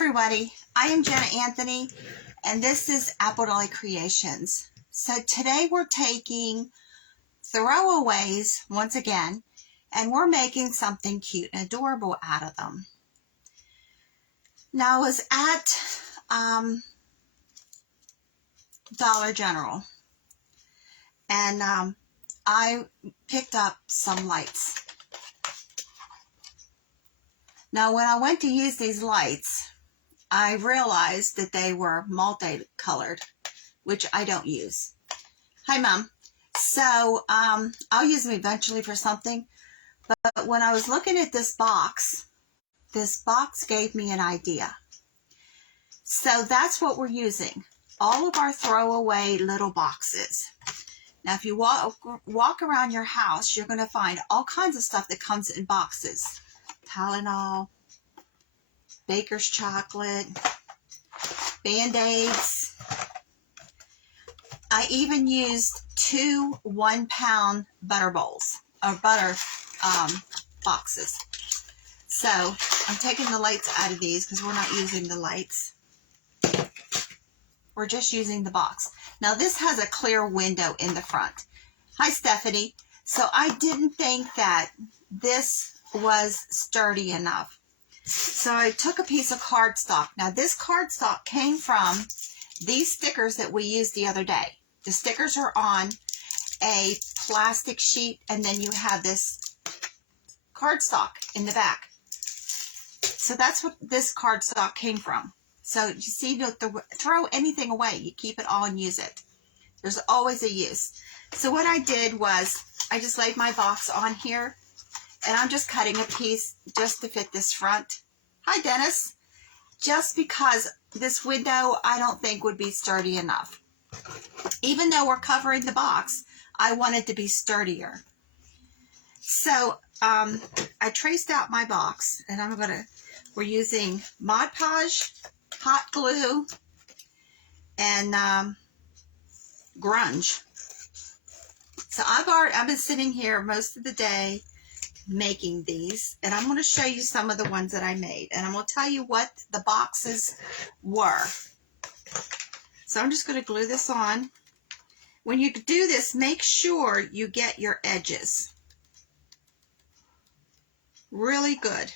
everybody, I am Jenna Anthony and this is Apple Dolly Creations. So today we're taking throwaways once again and we're making something cute and adorable out of them. Now I was at Dollar General and I picked up some lights. Now when I went to use these lights, I realized that they were multicolored, which I don't use. Hi, Mom. So I'll use them eventually for something. But when I was looking at this box gave me an idea. So that's what we're using. All of our throwaway little boxes. Now, if you walk around your house, you're going to find all kinds of stuff that comes in boxes. Tylenol, Baker's chocolate, Band-Aids. I even used 2 1-pound butter bowls or butter boxes. So I'm taking the lights out of these because we're not using the lights. We're just using the box. Now this has a clear window in the front. Hi, Stephanie. So I didn't think that this was sturdy enough. So I took a piece of cardstock. Now this cardstock came from these stickers that we used the other day. The stickers are on a plastic sheet and then you have this cardstock in the back. So that's what this cardstock came from. So you see, you don't throw anything away. You keep it all and use it. There's always a use. So what I did was I just laid my box on here. And I'm just cutting a piece just to fit this front. Hi, Dennis. Just because this window I don't think would be sturdy enough. Even though we're covering the box, I want it to be sturdier. So I traced out my box and we're using Mod Podge, hot glue, and grunge. So I've been sitting here most of the day making these, and I'm going to show you some of the ones that I made, and I'm going to tell you what the boxes were. So I'm just going to glue this on. When you do this, make sure you get your edges really good.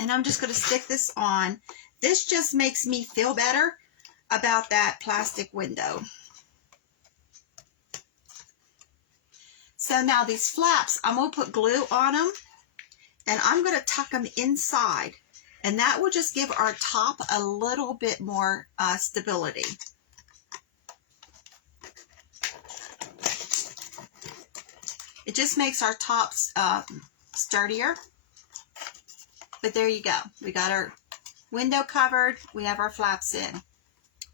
And I'm just going to stick this on. This just makes me feel better about that plastic window. So now these flaps, I'm going to put glue on them and I'm going to tuck them inside. And that will just give our top a little bit more stability. It just makes our tops sturdier. But there you go. We got our window covered. We have our flaps in.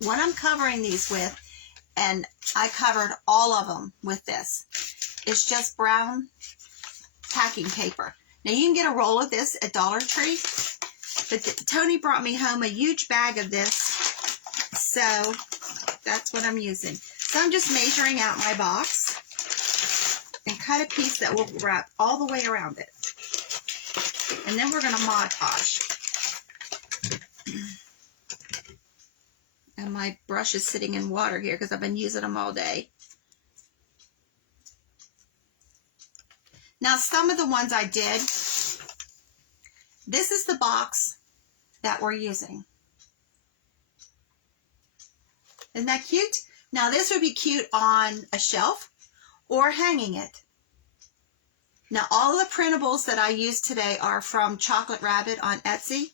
What I'm covering these with, and I covered all of them with this, it's just brown packing paper. Now you can get a roll of this at Dollar Tree, but Tony brought me home a huge bag of this, so that's what I'm using. So I'm just measuring out my box and cut a piece that will wrap all the way around it. And then we're going to Mod Podge. And my brush is sitting in water here because I've been using them all day. Now, some of the ones I did, this is the box that we're using. Isn't that cute? Now, this would be cute on a shelf or hanging it. Now, all the printables that I used today are from Chocolate Rabbit on Etsy.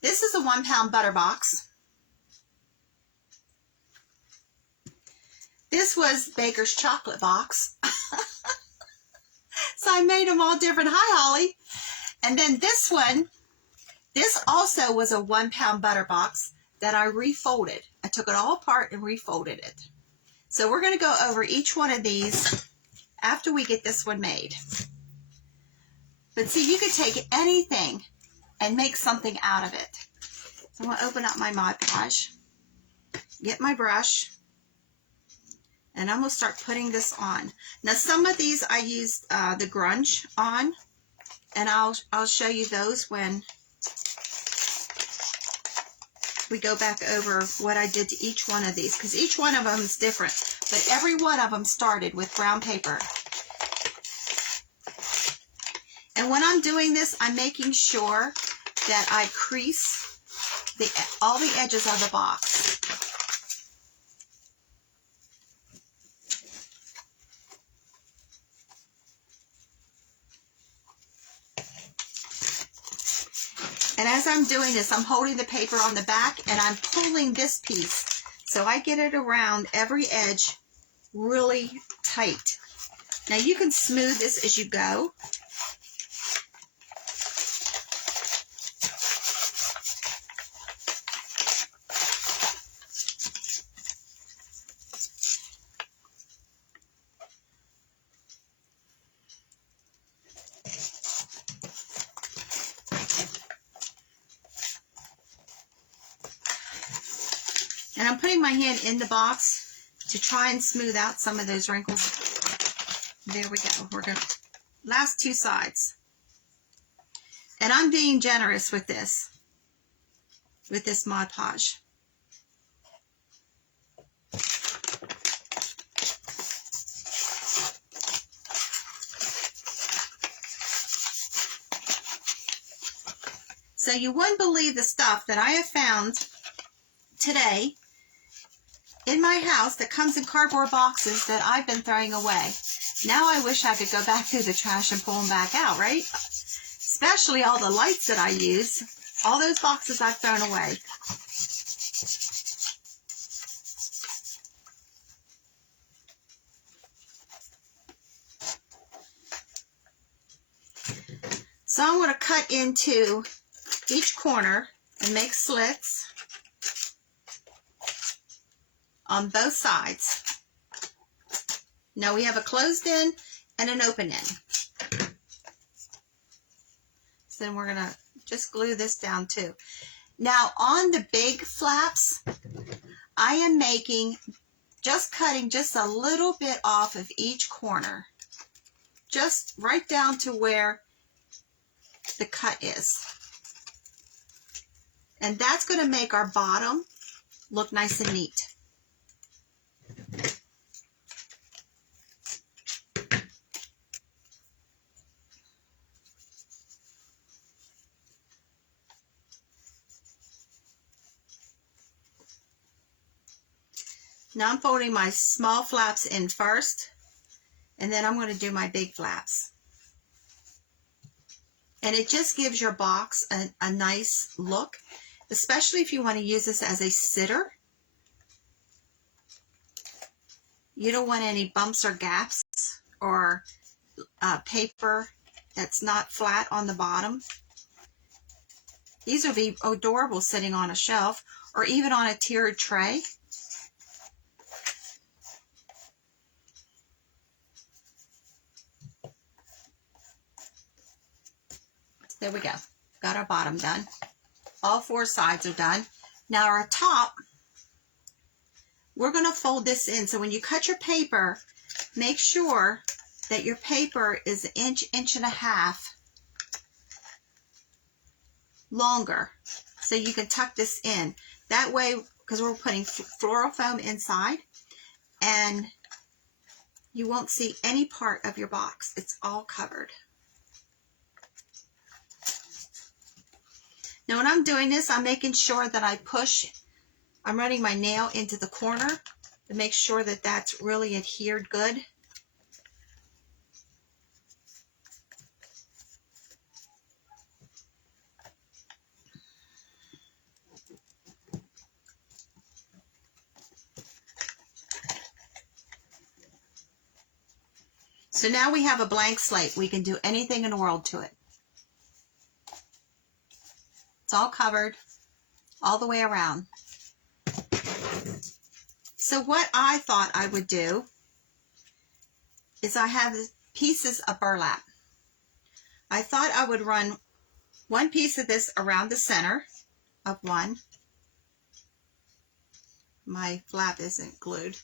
This is a 1-pound butter box. This was Baker's chocolate box. So I made them all different. Hi, Holly. And then this one, this also was a 1-pound butter box that I refolded. I took it all apart and refolded it. So we're going to go over each one of these after we get this one made. But see, you could take anything and make something out of it. So I'm going to open up my Mod Podge, get my brush, and I'm going to start putting this on. Now, some of these I used the grunge on, and I'll show you those when we go back over what I did to each one of these, because each one of them is different, but every one of them started with brown paper. And when I'm doing this, I'm making sure that I crease all the edges of the box. And as I'm doing this, I'm holding the paper on the back and I'm pulling this piece so I get it around every edge really tight. Now you can smooth this as you go. And I'm putting my hand in the box to try and smooth out some of those wrinkles. There we go. We're going to last two sides. And I'm being generous with this Mod Podge. So you wouldn't believe the stuff that I have found today in my house that comes in cardboard boxes that I've been throwing away. Now I wish I could go back through the trash and pull them back out, right? Especially all the lights that I use. All those boxes I've thrown away. So I'm going to cut into each corner and make slits on both sides. Now we have a closed end and an open end. So then we're going to just glue this down too. Now on the big flaps, I am cutting just a little bit off of each corner. Just right down to where the cut is. And that's going to make our bottom look nice and neat. Now I'm folding my small flaps in first, and then I'm going to do my big flaps. And it just gives your box a nice look, especially if you want to use this as a sitter. You don't want any bumps or gaps or paper that's not flat on the bottom. These would be adorable sitting on a shelf or even on a tiered tray. There we go. Got our bottom done. All four sides are done. Now our top, we're going to fold this in. So when you cut your paper, make sure that your paper is an inch and a half longer. So you can tuck this in. That way, because we're putting floral foam inside, and you won't see any part of your box. It's all covered. Now when I'm doing this, I'm making sure that I'm running my nail into the corner to make sure that that's really adhered good. So now we have a blank slate. We can do anything in the world to it. It's all covered all the way around. So what I thought I would do is I have pieces of burlap. I thought I would run one piece of this around the center of one. My flap isn't glued.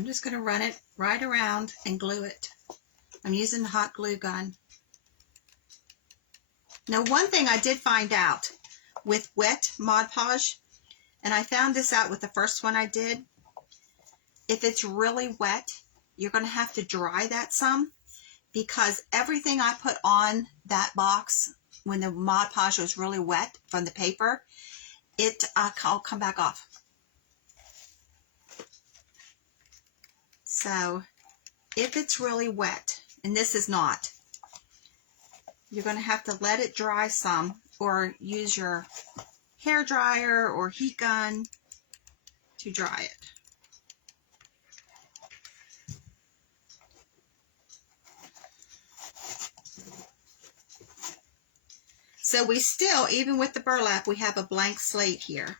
I'm just going to run it right around and glue it. I'm using the hot glue gun. Now, one thing I did find out with wet Mod Podge, and I found this out with the first one I did, if it's really wet, you're going to have to dry that some, because everything I put on that box when the Mod Podge was really wet from the paper, I'll come back off. So if it's really wet, and this is not, you're going to have to let it dry some, or use your hair dryer or heat gun to dry it. So we still, even with the burlap, we have a blank slate here.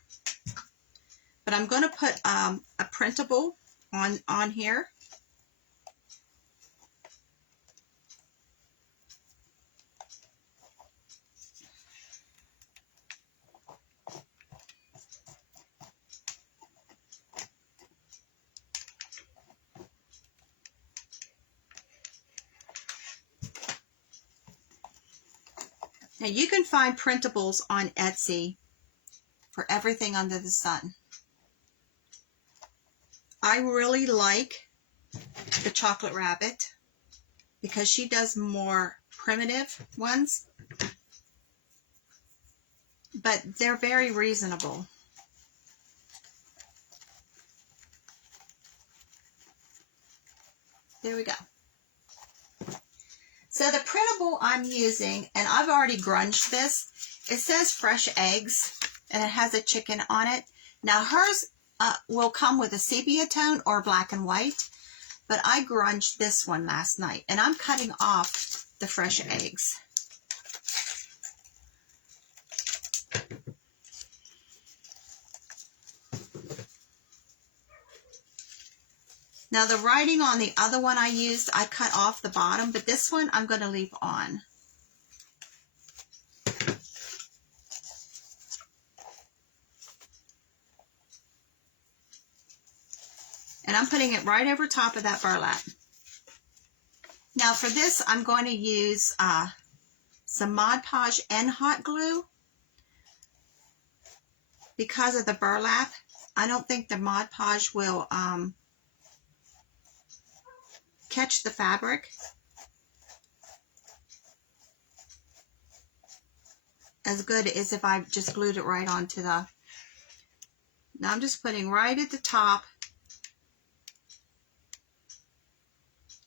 But I'm going to put a printable on here. Now you can find printables on Etsy for everything under the sun. I really like the Chocolate Rabbit because she does more primitive ones, but they're very reasonable. There we go. So the printable I'm using, and I've already grunged this, it says fresh eggs, and it has a chicken on it. Now hers will come with a sepia tone or black and white, but I grunged this one last night, and I'm cutting off the fresh eggs. Now the writing on the other one I used, I cut off the bottom, but this one I'm going to leave on. And I'm putting it right over top of that burlap. Now for this, I'm going to use some Mod Podge and hot glue. Because of the burlap, I don't think the Mod Podge will catch the fabric as good as if I just glued it right onto the... Now I'm just putting right at the top.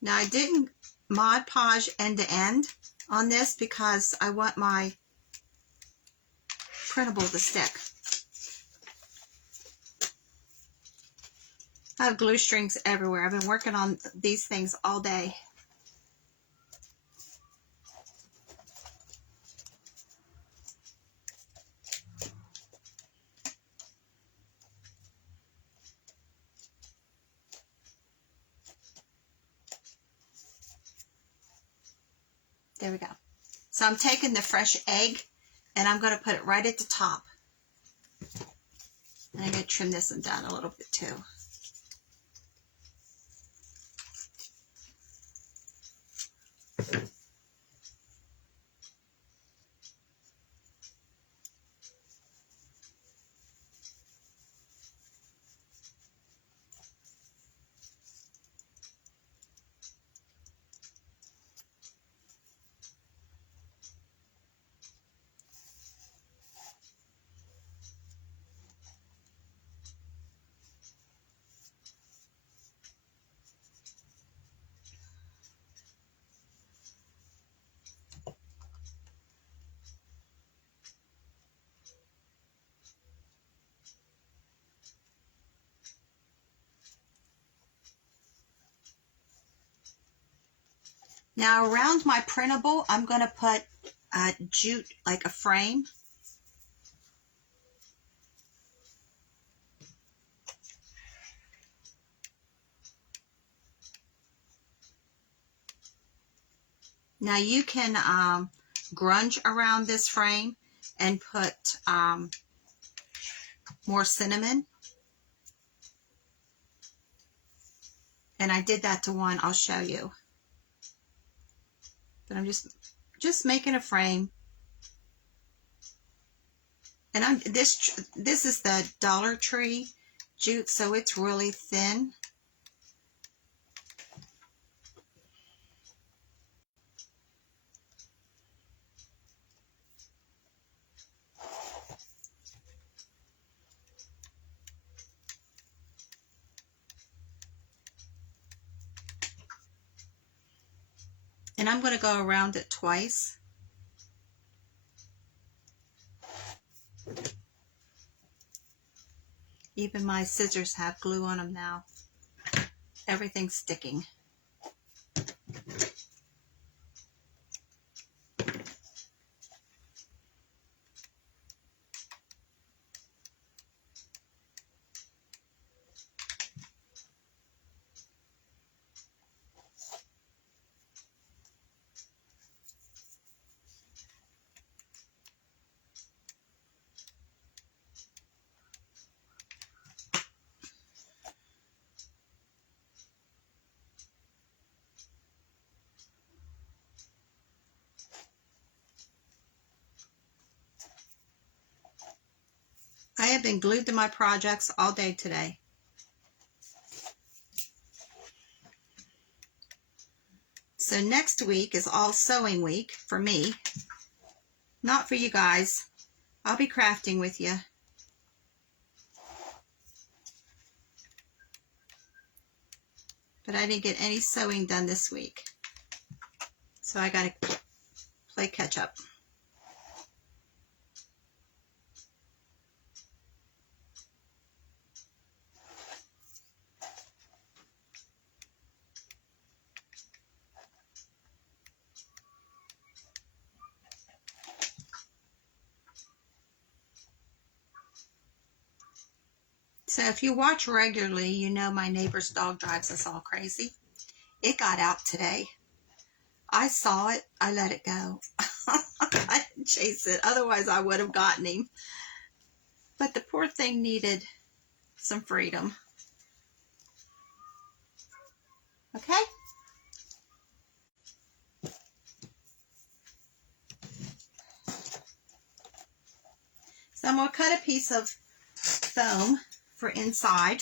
Now I didn't Mod Podge end to end on this because I want my printable to stick. I have glue strings everywhere. I've been working on these things all day. There we go. So I'm taking the fresh egg and I'm going to put it right at the top. And I'm going to trim this one down a little bit too. Now around my printable, I'm going to put jute, like a frame. Now you can grunge around this frame and put more cinnamon. And I did that to one. I'll show you. But I'm just making a frame. And this is the Dollar Tree jute, so it's really thin. And I'm going to go around it twice. Even my scissors have glue on them now. Everything's sticking. I have been glued to my projects all day today. So next week is all sewing week for me. Not for you guys. I'll be crafting with you. But I didn't get any sewing done this week. So I got to play catch up. So if you watch regularly, you know my neighbor's dog drives us all crazy. It got out today. I saw it. I let it go. I didn't chase it. Otherwise, I would have gotten him. But the poor thing needed some freedom. Okay? So I'm going to cut a piece of foam for inside.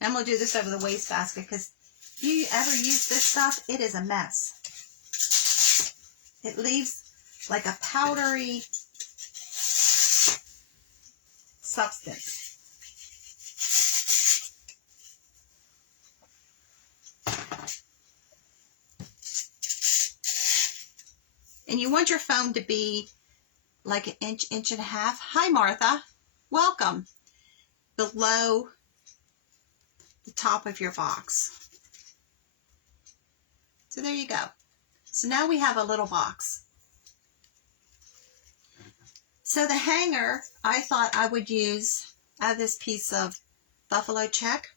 I'm going to do this over the wastebasket because if you ever use this stuff, it is a mess. It leaves like a powdery substance. And you want your foam to be like an inch, inch and a half. Hi, Martha. Welcome. Below the top of your box. So there you go. So now we have a little box. So the hanger, I thought I would use out of this piece of buffalo check.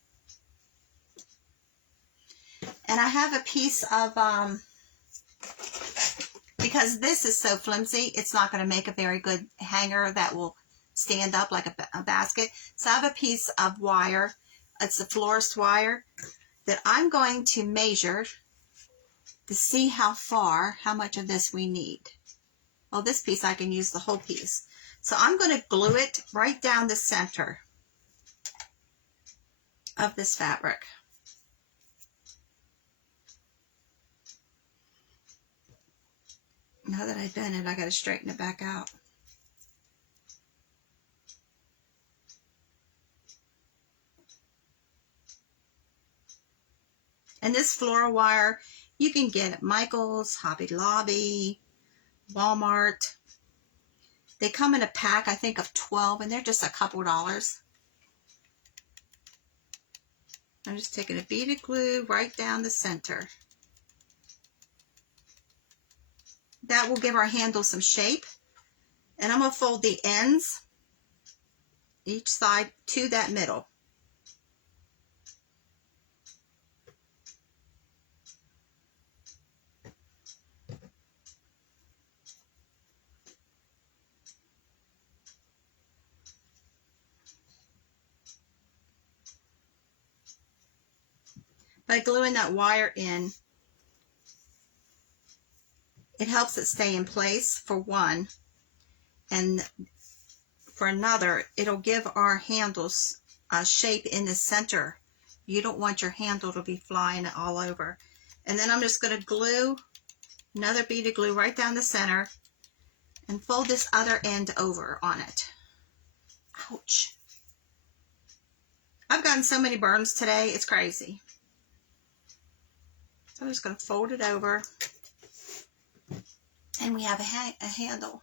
And I have a piece of, because this is so flimsy, it's not going to make a very good hanger that will stand up like a basket. So I have a piece of wire. It's the florist wire that I'm going to measure to see how much of this we need. Well, this piece, I can use the whole piece. So I'm going to glue it right down the center of this fabric. Now that I've done it, I got to straighten it back out. And this floral wire, you can get at Michael's, Hobby Lobby, Walmart. They come in a pack, I think, of 12, and they're just a couple dollars. I'm just taking a bead of glue right down the center. That will give our handle some shape. And I'm going to fold the ends, each side, to that middle. by gluing that wire in, it helps it stay in place for one, and for another, it'll give our handles a shape in the center. You don't want your handle to be flying all over. And then I'm just going to glue another bead of glue right down the center and fold this other end over on it. Ouch. I've gotten so many burns today, it's crazy. So I'm just going to fold it over, and we have a handle.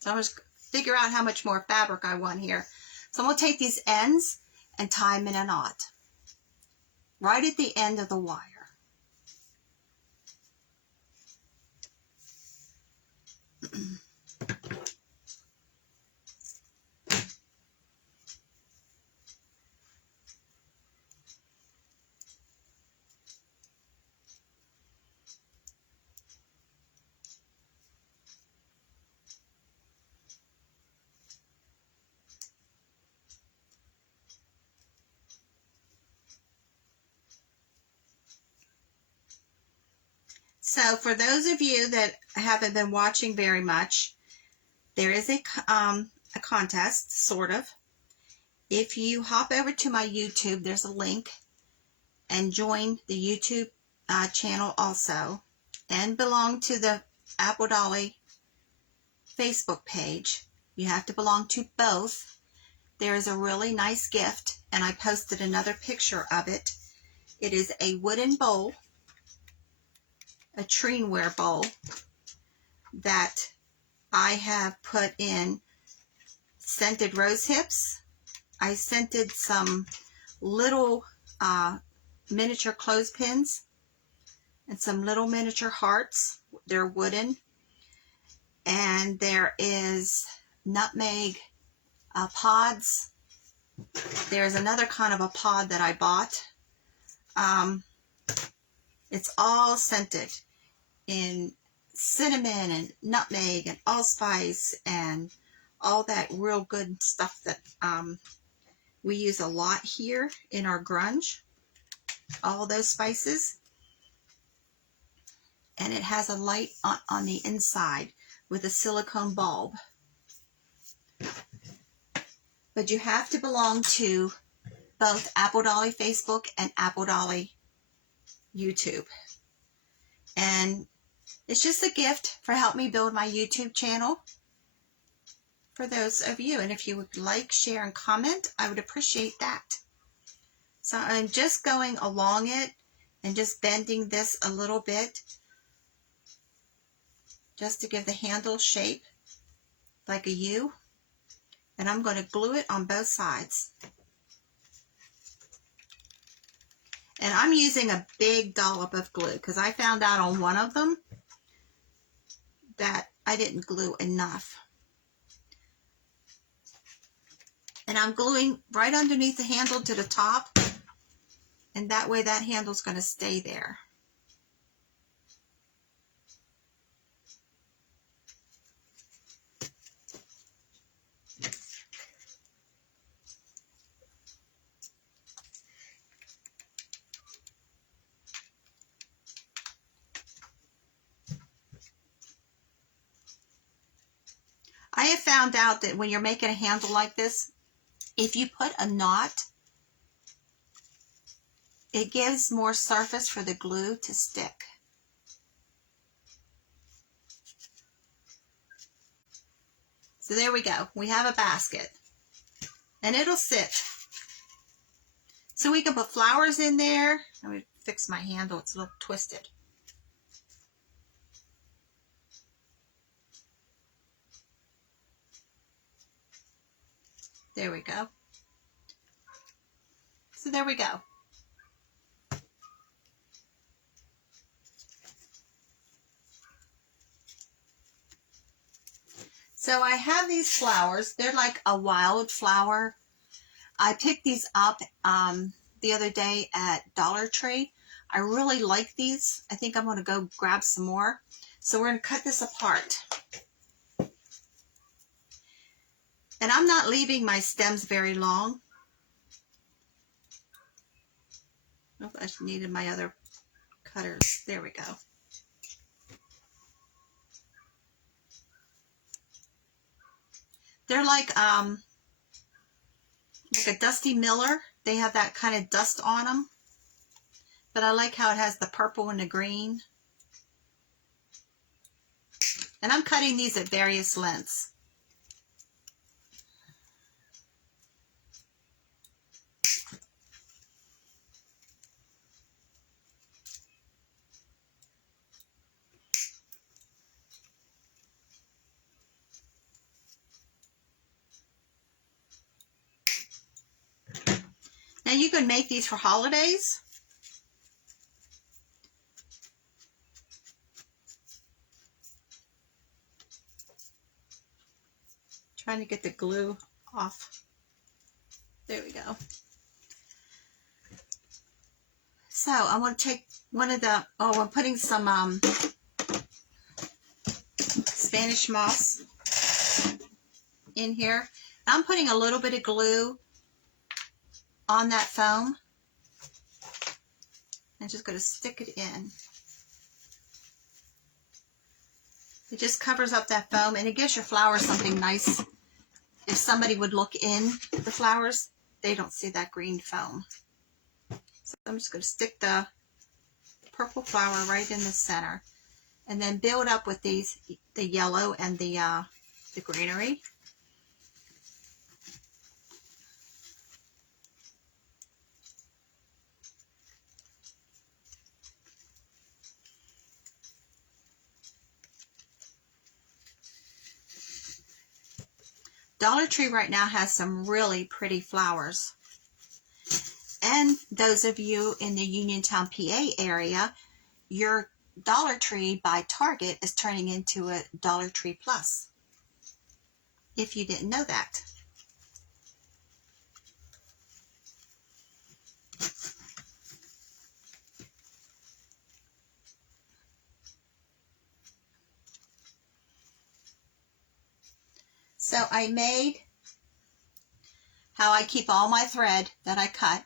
So I'm just figure out how much more fabric I want here. So I'm going to take these ends and tie them in a knot right at the end of the wire. So for those of you that haven't been watching very much, there is a contest, sort of. If you hop over to my YouTube, there's a link, and join the YouTube channel also, and belong to the Apple Dolly Facebook page. You have to belong to both. There is a really nice gift, and I posted another picture of it. It is a wooden bowl, a Treenware bowl that I have put in scented rose hips. I scented some little miniature clothespins and some little miniature hearts. They're wooden. And there is nutmeg pods. There's another kind of a pod that I bought. It's all scented in cinnamon and nutmeg and allspice and all that real good stuff that we use a lot here in our grunge. All those spices. And it has a light on the inside with a silicone bulb. But you have to belong to both Apple Dolly Facebook and Apple Dolly YouTube. And it's just a gift for helping me build my YouTube channel for those of you. And if you would like, share, and comment, I would appreciate that. So I'm just going along it and just bending this a little bit just to give the handle shape like a U. And I'm going to glue it on both sides. And I'm using a big dollop of glue because I found out on one of them that I didn't glue enough. And I'm gluing right underneath the handle to the top, and that way that handle's going to stay there. I have found out that when you're making a handle like this, if you put a knot, it gives more surface for the glue to stick. So there we go. We have a basket. And it'll sit. So we can put flowers in there. Let me fix my handle. It's a little twisted. There we go. So there we go. So I have these flowers. They're like a wild flower. I picked these up the other day at Dollar Tree. I really like these. I think I'm going to go grab some more. So we're going to cut this apart. And I'm not leaving my stems very long. Oh, I needed my other cutters. There we go. They're like a Dusty Miller. They have that kind of dust on them. But I like how it has the purple and the green. And I'm cutting these at various lengths. Now you can make these for holidays. Trying to get the glue off. There we go. So I want to take one of the, I'm putting some Spanish moss in here. I'm putting a little bit of glue on that foam. I'm just going to stick it in. It just covers up that foam and it gives your flowers something nice. If somebody would look in the flowers, they don't see that green foam. So I'm just going to stick the purple flower right in the center and then build up with these, the yellow and the greenery. Dollar Tree right now has some really pretty flowers. And those of you in the Uniontown, PA area, your Dollar Tree by Target is turning into a Dollar Tree Plus, if you didn't know that. So I made how I keep all my thread that I cut.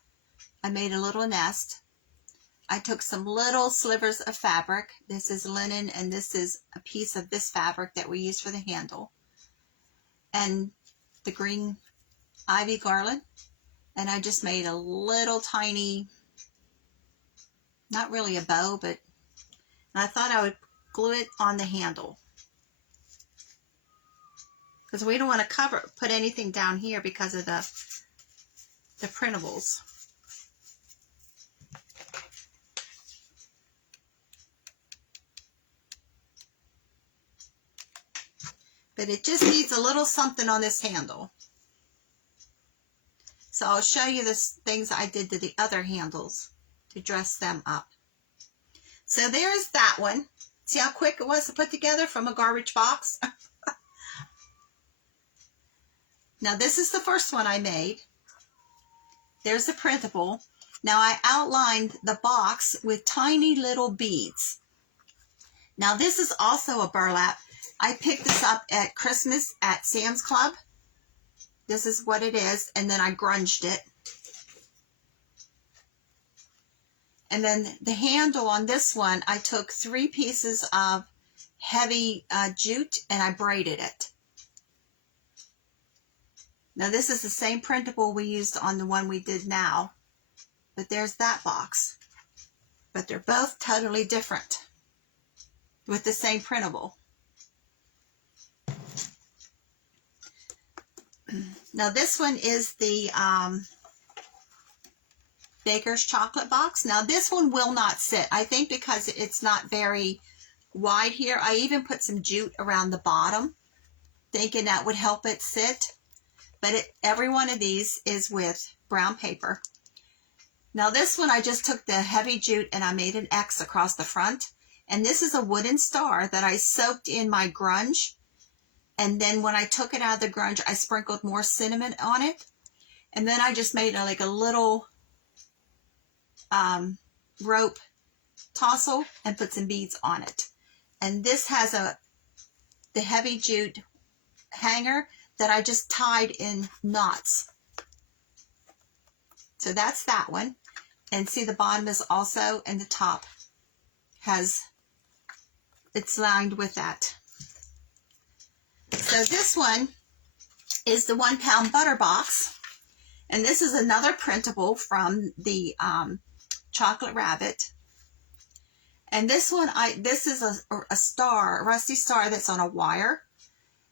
I made a little nest. I took some little slivers of fabric. This is linen and this is a piece of this fabric that we use for the handle. And the green ivy garland. And I just made a little tiny, not really a bow, but I thought I would glue it on the handle. Because we don't want to put anything down here because of the printables. But it just needs a little something on this handle. So I'll show you the things I did to the other handles to dress them up. So there's that one. See how quick it was to put together from a garbage box? Now this is the first one I made. There's the printable. Now I outlined the box with tiny little beads. Now this is also a burlap. I picked this up at Christmas at Sam's Club. This is what it is. And then I grunged it. And then the handle on this one, I took 3 pieces of heavy jute and I braided it. Now this is the same printable we used on the one we did now, but there's that box. But they're both totally different with the same printable. Now this one is the Baker's chocolate box. Now this one will not sit. I think because it's not very wide here. I even put some jute around the bottom, thinking that would help it sit. But every one of these is with brown paper. Now this one I just took the heavy jute and I made an X across the front. And this is a wooden star that I soaked in my grunge. And then when I took it out of the grunge, I sprinkled more cinnamon on it. And then I just made like a little rope tassel and put some beads on it. And this has the heavy jute hanger that I just tied in knots. So that's that one. And see, the bottom is also, and the top it's lined with that. So this one is the 1 pound butter box. And this is another printable from the Chocolate Rabbit. And this one, this is a star, a rusty star that's on a wire.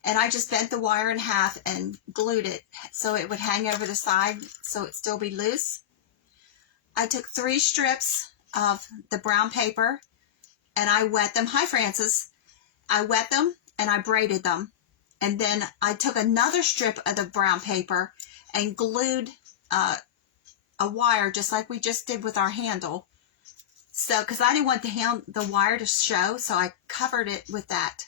And I just bent the wire in half and glued it so it would hang over the side so it'd still be loose. I took 3 strips of the brown paper and I wet them. Hi, Francis. I wet them and I braided them. And then I took another strip of the brown paper and glued a wire just like we just did with our handle. So, because I didn't want the wire to show, so I covered it with that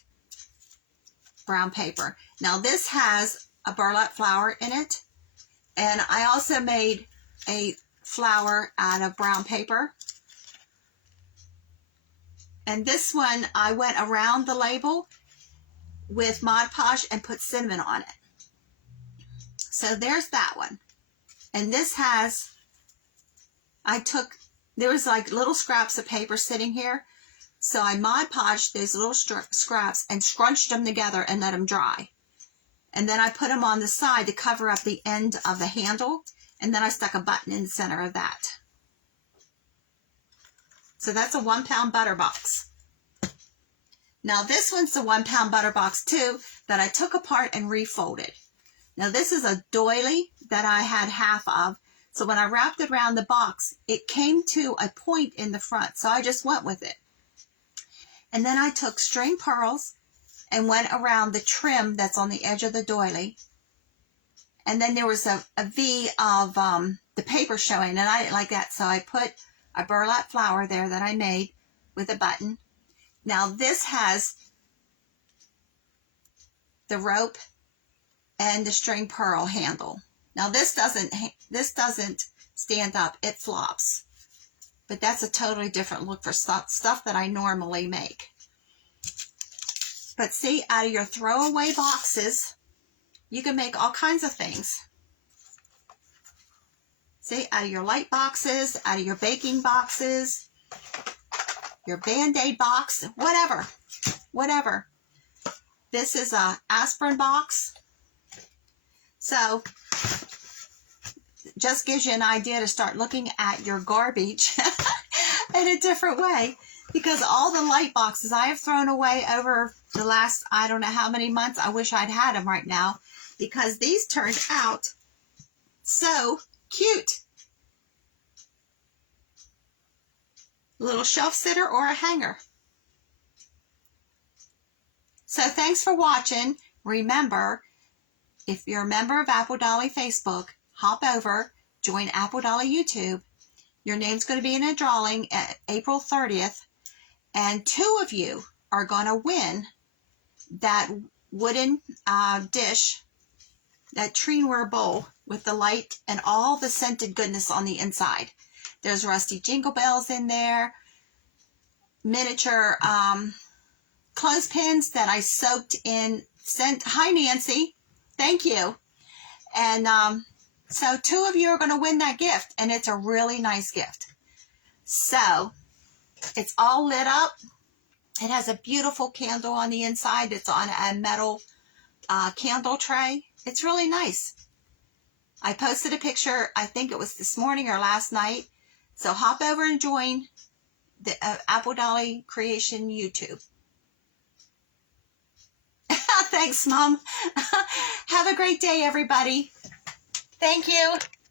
brown paper. Now this has a burlap flower in it, and I also made a flower out of brown paper. And this one, I went around the label with Mod Podge and put cinnamon on it. So there's that one. And this has, there was like little scraps of paper sitting here. So I Mod Podged those little scraps and scrunched them together and let them dry. And then I put them on the side to cover up the end of the handle. And then I stuck a button in the center of that. So that's a 1 pound butter box. Now this one's the 1 pound butter box too that I took apart and refolded. Now this is a doily that I had half of. So when I wrapped it around the box, it came to a point in the front. So I just went with it. And then I took string pearls and went around the trim that's on the edge of the doily. And then there was a V of the paper showing, and I didn't like that. So I put a burlap flower there that I made with a button. Now this has the rope and the string pearl handle. Now this doesn't stand up, it flops. But that's a totally different look for stuff that I normally make. But see, out of your throwaway boxes, you can make all kinds of things. See, out of your light boxes, out of your baking boxes, your Band-Aid box, whatever. This is a aspirin box. So, just gives you an idea to start looking at your garbage in a different way. Because all the light boxes I have thrown away over the last, I don't know how many months, I wish I'd had them right now. Because these turned out so cute. Little shelf sitter or a hanger. So thanks for watching. Remember, if you're a member of Apple Dolly Facebook, hop over, join Apple Dolly YouTube. Your name's going to be in a drawing at April 30th. And 2 of you are going to win that wooden dish, that Treenware bowl with the light and all the scented goodness on the inside. There's rusty jingle bells in there, miniature clothespins that I soaked in scent. Hi, Nancy. Thank you. And so 2 of you are going to win that gift, and it's a really nice gift. So it's all lit up. It has a beautiful candle on the inside. It's on a metal candle tray. It's really nice. I posted a picture, I think it was this morning or last night. So hop over and join the Apple Dolly Creation YouTube. Thanks, Mom. Have a great day, everybody. Thank you.